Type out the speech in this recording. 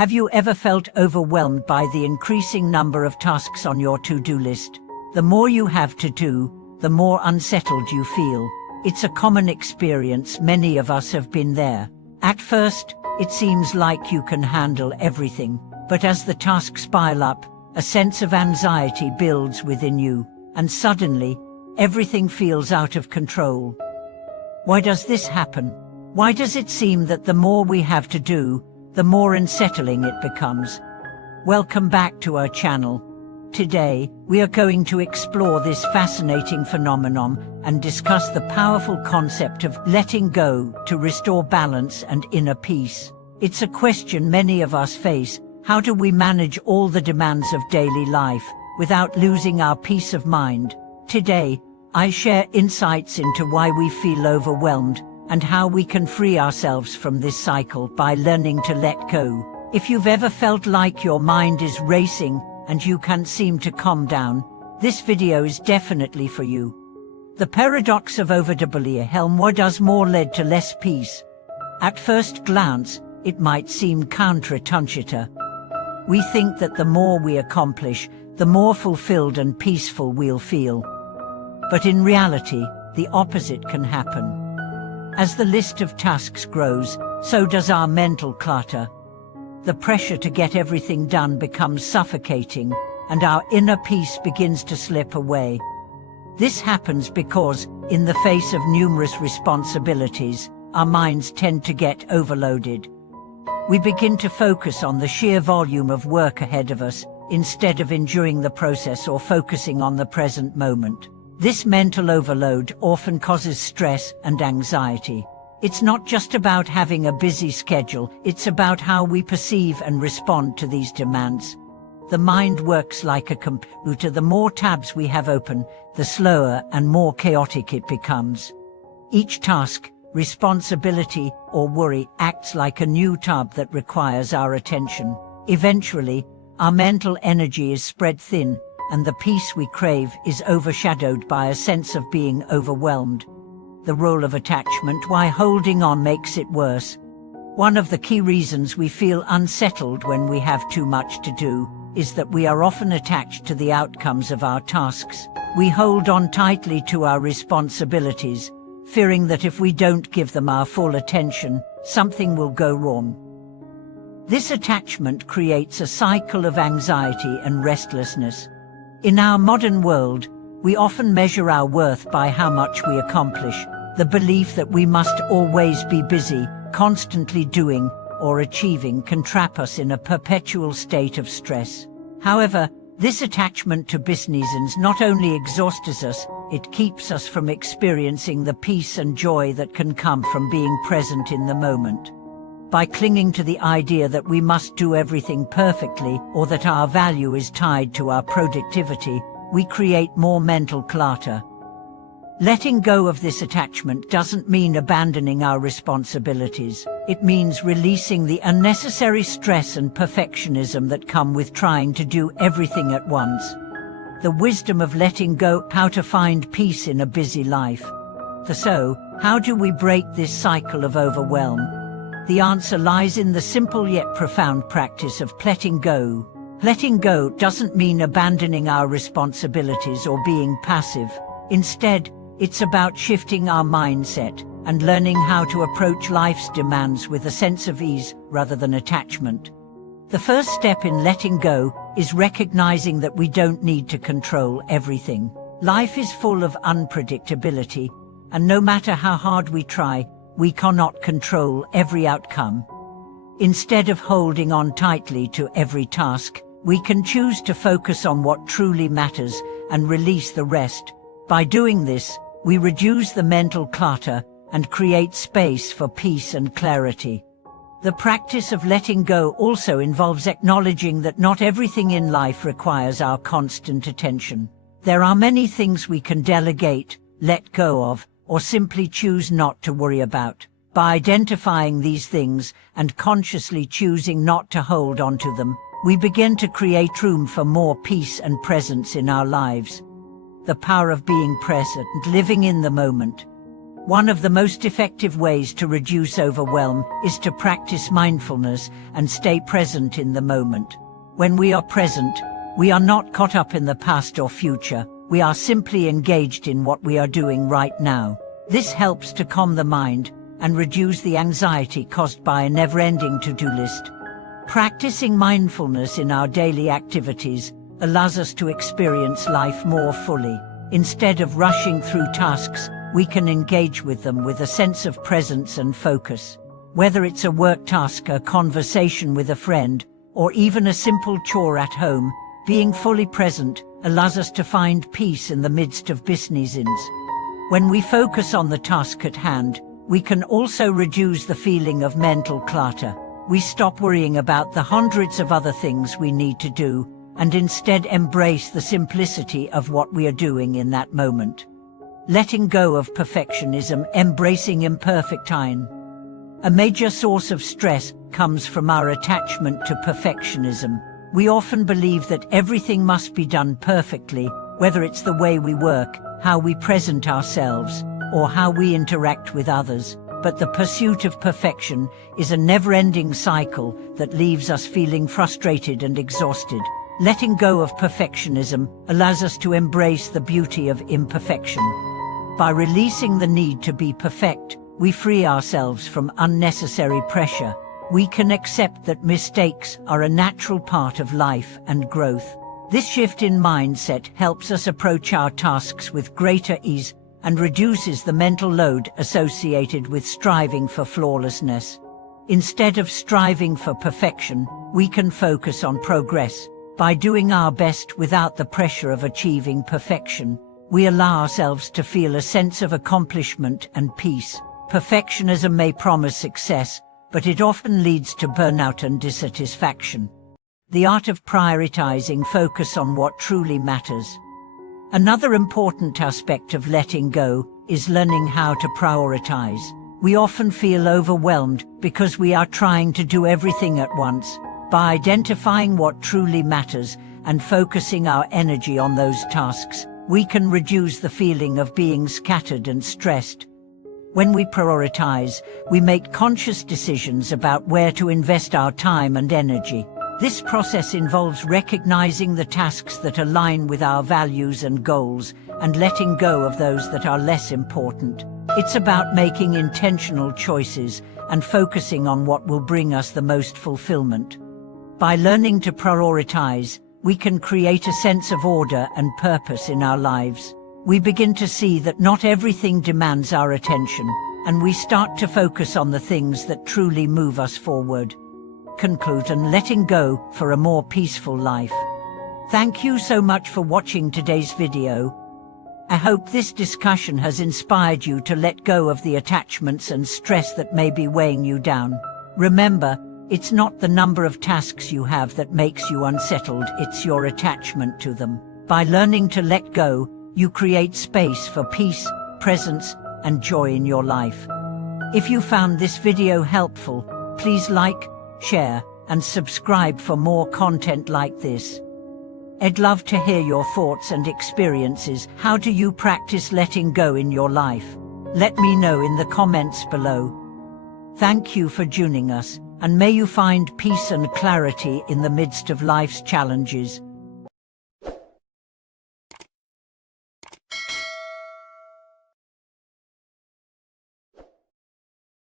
Have you ever felt overwhelmed by the increasing number of tasks on your to-do list? The more you have to do, the more unsettled you feel. It's a common experience, many of us have been there. At first, it seems like you can handle everything, but as the tasks pile up, a sense of anxiety builds within you, and suddenly, everything feels out of control. Why does this happen? Why does it seem that the more we have to do, the more unsettling it becomes? Welcome back to our channel. Today, we are going to explore this fascinating phenomenon and discuss the powerful concept of letting go to restore balance and inner peace. It's a question many of us face. How do we manage all the demands of daily life without losing our peace of mind? Today, I share insights into why we feel overwhelmed and how we can free ourselves from this cycle by learning to let go. If you've ever felt like your mind is racing and you can't seem to calm down, this video is definitely for you. The paradox of overwhelm. What does more lead to less peace? At first glance, it might seem counterintuitive. We think that the more we accomplish, the more fulfilled and peaceful we'll feel. But in reality, the opposite can happen. As the list of tasks grows, so does our mental clutter. The pressure to get everything done becomes suffocating, and our inner peace begins to slip away. This happens because, in the face of numerous responsibilities, our minds tend to get overloaded. We begin to focus on the sheer volume of work ahead of us, instead of enjoying the process or focusing on the present moment. This mental overload often causes stress and anxiety. It's not just about having a busy schedule, it's about how we perceive and respond to these demands. The mind works like a computer. The more tabs we have open, the slower and more chaotic it becomes. Each task, responsibility, or worry acts like a new tab that requires our attention. Eventually, our mental energy is spread thin, and the peace we crave is overshadowed by a sense of being overwhelmed. The role of attachment, why holding on makes it worse. One of the key reasons we feel unsettled when we have too much to do is that we are often attached to the outcomes of our tasks. We hold on tightly to our responsibilities, fearing that if we don't give them our full attention, something will go wrong. This attachment creates a cycle of anxiety and restlessness. In our modern world, we often measure our worth by how much we accomplish. The belief that we must always be busy, constantly doing, or achieving can trap us in a perpetual state of stress. However, this attachment to business not only exhausts us, it keeps us from experiencing the peace and joy that can come from being present in the moment. By clinging to the idea that we must do everything perfectly or that our value is tied to our productivity, we create more mental clutter. Letting go of this attachment doesn't mean abandoning our responsibilities. It means releasing the unnecessary stress and perfectionism that come with trying to do everything at once. The wisdom of letting go, how to find peace in a busy life. So, how do we break this cycle of overwhelm? The answer lies in the simple yet profound practice of letting go. Letting go doesn't mean abandoning our responsibilities or being passive. Instead, it's about shifting our mindset and learning how to approach life's demands with a sense of ease rather than attachment. The first step in letting go is recognizing that we don't need to control everything. Life is full of unpredictability, and no matter how hard we try, we cannot control every outcome. Instead of holding on tightly to every task, we can choose to focus on what truly matters and release the rest. By doing this, we reduce the mental clutter and create space for peace and clarity. The practice of letting go also involves acknowledging that not everything in life requires our constant attention. There are many things we can delegate, let go of, or simply choose not to worry about. By identifying these things and consciously choosing not to hold on to them, we begin to create room for more peace and presence in our lives. The power of being present and living in the moment. One of the most effective ways to reduce overwhelm is to practice mindfulness and stay present in the moment. When we are present, we are not caught up in the past or future, we are simply engaged in what we are doing right now. This helps to calm the mind and reduce the anxiety caused by a never-ending to-do list. Practicing mindfulness in our daily activities allows us to experience life more fully. Instead of rushing through tasks, we can engage with them with a sense of presence and focus. Whether it's a work task, a conversation with a friend, or even a simple chore at home, being fully present allows us to find peace in the midst of busyness. When we focus on the task at hand, we can also reduce the feeling of mental clutter. We stop worrying about the hundreds of other things we need to do, and instead embrace the simplicity of what we are doing in that moment. Letting go of perfectionism, embracing imperfect time. A major source of stress comes from our attachment to perfectionism. We often believe that everything must be done perfectly, whether it's the way we work, how we present ourselves, or how we interact with others. But the pursuit of perfection is a never-ending cycle that leaves us feeling frustrated and exhausted. Letting go of perfectionism allows us to embrace the beauty of imperfection. By releasing the need to be perfect, we free ourselves from unnecessary pressure. We can accept that mistakes are a natural part of life and growth. This shift in mindset helps us approach our tasks with greater ease and reduces the mental load associated with striving for flawlessness. Instead of striving for perfection, we can focus on progress. By doing our best without the pressure of achieving perfection, we allow ourselves to feel a sense of accomplishment and peace. Perfectionism may promise success, but it often leads to burnout and dissatisfaction. The art of prioritizing focus on what truly matters. Another important aspect of letting go is learning how to prioritize. We often feel overwhelmed because we are trying to do everything at once. By identifying what truly matters and focusing our energy on those tasks, we can reduce the feeling of being scattered and stressed. When we prioritize, we make conscious decisions about where to invest our time and energy. This process involves recognizing the tasks that align with our values and goals and letting go of those that are less important. It's about making intentional choices and focusing on what will bring us the most fulfillment. By learning to prioritize, we can create a sense of order and purpose in our lives. We begin to see that not everything demands our attention, and we start to focus on the things that truly move us forward. Conclude and letting go for a more peaceful life. Thank you so much for watching today's video. I hope this discussion has inspired you to let go of the attachments and stress that may be weighing you down. Remember, it's not the number of tasks you have that makes you unsettled, it's your attachment to them. By learning to let go, you create space for peace, presence, and joy in your life. If you found this video helpful, please like, share, and subscribe for more content like this. I'd love to hear your thoughts and experiences. How do you practice letting go in your life? Let me know in the comments below. Thank you for joining us, and may you find peace and clarity in the midst of life's challenges.